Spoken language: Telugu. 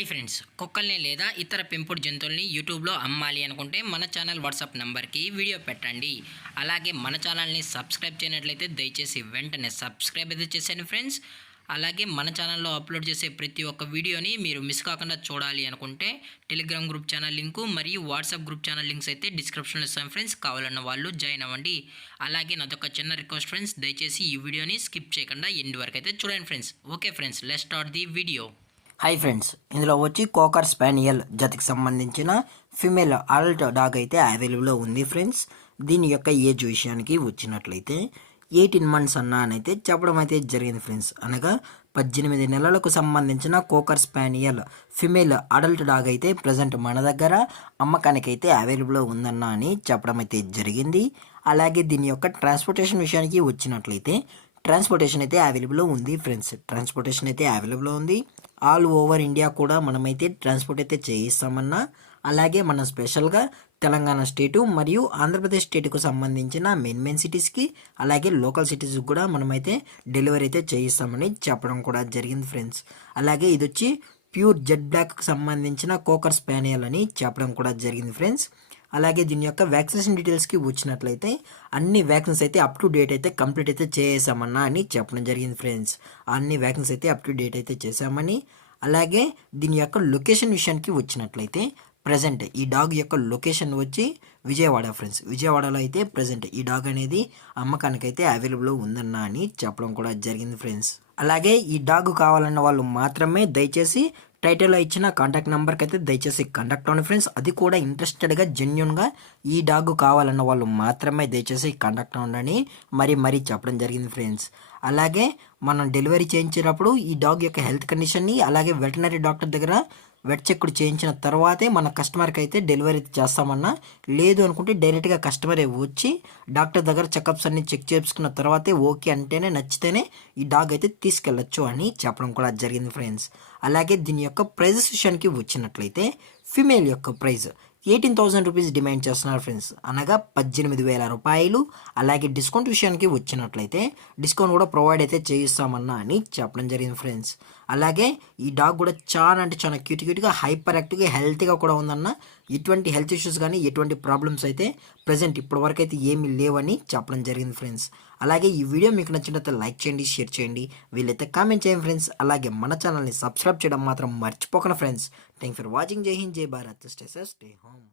హాయ్ ఫ్రెండ్స్, కుక్కల్ని లేదా ఇతర పెంపుడు జంతువుల్ని యూట్యూబ్లో అమ్మాలి అనుకుంటే మన ఛానల్ వాట్సాప్ నెంబర్కి వీడియో పెట్టండి. అలాగే మన ఛానల్ని సబ్స్క్రైబ్ చేయనట్లయితే దయచేసి వెంటనే సబ్స్క్రైబ్ అయితే చేసేయండి ఫ్రెండ్స్. అలాగే మన ఛానల్లో అప్లోడ్ చేసే ప్రతి ఒక్క వీడియోని మీరు మిస్ కాకుండా చూడాలి అనుకుంటే టెలిగ్రామ్ గ్రూప్ ఛానల్ లింకు మరియు వాట్సాప్ గ్రూప్ ఛానల్ లింక్స్ అయితే డిస్క్రిప్షన్లో ఇస్తాను ఫ్రెండ్స్. కావాలన్న వాళ్ళు జాయిన్ అవ్వండి. అలాగే నాదొక చిన్న రిక్వెస్ట్ ఫ్రెండ్స్, దయచేసి ఈ వీడియోని స్కిప్ చేయకుండా ఎండ్ వరకు అయితే చూడండి friends. Okay friends, let's start the video. Hi friends, ఇందులో వచ్చి కోకర్ స్పానియల్ జాతికి సంబంధించిన ఫిమేల్ అడల్ట్ డాగ్ అయితే అవైలబుల్లో ఉంది ఫ్రెండ్స్. దీని యొక్క ఏజ్ విషయానికి వచ్చినట్లయితే 18 months అయితే చెప్పడం అయితే జరిగింది ఫ్రెండ్స్. అనగా 18 నెలలకు సంబంధించిన కోకర్ స్పానియల్ ఫిమేల్ అడల్ట్ డాగ్ అయితే ప్రజెంట్ మన దగ్గర అమ్మకానికి అయితే అవైలబుల్లో ఉందన్న అని చెప్పడం అయితే జరిగింది. అలాగే దీని యొక్క ట్రాన్స్పోర్టేషన్ విషయానికి వచ్చినట్లయితే ట్రాన్స్పోర్టేషన్ అయితే అవైలబుల్లో ఉంది ఫ్రెండ్స్. ట్రాన్స్పోర్టేషన్ అయితే అవైలబుల్లో ఉంది. ఆల్ ఓవర్ ఇండియా కూడా మనమైతే ట్రాన్స్పోర్ట్ అయితే చేయిస్తామన్నా. అలాగే మనం స్పెషల్గా తెలంగాణ స్టేటు మరియు ఆంధ్రప్రదేశ్ స్టేట్కు సంబంధించిన మెయిన్ సిటీస్కి అలాగే లోకల్ సిటీస్కి కూడా మనమైతే డెలివరీ అయితే చేయిస్తామని చెప్పడం కూడా జరిగింది ఫ్రెండ్స్. అలాగే ఇది వచ్చి ప్యూర్ జెడ్ బ్లాక్కి సంబంధించిన కోకర్ స్పానియల్ అని చెప్పడం కూడా జరిగింది ఫ్రెండ్స్. అలాగే దీని యొక్క వ్యాక్సినేషన్ డీటెయిల్స్కి వచ్చినట్లయితే అన్ని వ్యాక్సిన్స్ అయితే అప్ టు డేట్ అయితే కంప్లీట్ అయితే చేసామన్నా అని చెప్పడం జరిగింది ఫ్రెండ్స్. అన్ని వ్యాక్సిన్స్ అయితే అప్ టు డేట్ అయితే చేసామని. అలాగే దీని యొక్క లొకేషన్ విషయానికి వచ్చినట్లయితే ప్రజెంట్ ఈ డాగ్ యొక్క లొకేషన్ వచ్చి విజయవాడ ఫ్రెండ్స్. విజయవాడలో అయితే ప్రజెంట్ ఈ డాగ్ అనేది అమ్మకానికి అయితే అవైలబుల్ ఉందన్న అని చెప్పడం కూడా జరిగింది ఫ్రెండ్స్. అలాగే ఈ డాగ్ కావాలన్న వాళ్ళు మాత్రమే దయచేసి టైటిల్లో ఇచ్చిన కాంటాక్ట్ నెంబర్కి అయితే దయచేసి కాంటాక్ట్ అవ్వండి ఫ్రెండ్స్. అది కూడా ఇంట్రెస్టెడ్గా జెన్యున్గా ఈ డాగ్ కావాలన్న వాళ్ళు మాత్రమే దయచేసి కాంటాక్ట్ అవ్వండి మరీ చెప్పడం జరిగింది ఫ్రెండ్స్. అలాగే మనం డెలివరీ చేయించేటప్పుడు ఈ డాగ్ యొక్క హెల్త్ కండిషన్ని అలాగే వెటనరీ డాక్టర్ దగ్గర వెట్ చెక్ చేయించిన తర్వాతే మన కస్టమర్కి అయితే డెలివరీ చేస్తామన్నా. లేదు అనుకుంటే డైరెక్ట్గా కస్టమరే వచ్చి డాక్టర్ దగ్గర చెకప్స్ అన్ని చెక్ చేసుకున్న తర్వాతే ఓకే అంటేనే నచ్చితేనే ఈ డాగ్ అయితే తీసుకెళ్ళచ్చు అని చెప్పడం కూడా జరిగింది ఫ్రెండ్స్. అలాగే దీని యొక్క ప్రైజెస్ విషయానికి వచ్చినట్లయితే ఫిమేల్ యొక్క ప్రైజ్ 18,000 రూపీస్ డిమాండ్ చేస్తున్నారు ఫ్రెండ్స్. అనగా 18,000 రూపాయలు. అలాగే డిస్కౌంట్ విషయానికి వచ్చినట్లయితే డిస్కౌంట్ కూడా ప్రొవైడ్ అయితే చేయిస్తామన్నా అని చెప్పడం జరిగింది ఫ్రెండ్స్. అలాగే ఈ డాగ్ కూడా చాలా అంటే చాలా క్యూట్గా హైపర్ యాక్టివ్గా హెల్తీగా కూడా ఉందన్న. ఎటువంటి హెల్త్ ఇష్యూస్ కానీ ఎటువంటి ప్రాబ్లమ్స్ అయితే ప్రజెంట్ ఇప్పటివరకు అయితే ఏమీ లేవని చెప్పడం జరిగింది ఫ్రెండ్స్. అలాగే ఈ వీడియో మీకు నచ్చినట్లయితే లైక్ చేయండి, షేర్ చేయండి, వీళ్ళైతే కామెంట్ చేయండి ఫ్రెండ్స్. అలాగే మన ఛానల్ని సబ్స్క్రైబ్ చేయడం మాత్రం మర్చిపోకండి ఫ్రెండ్స్. Thanks for watching. జై హింద్, జై Bharat, stay safe, stay home.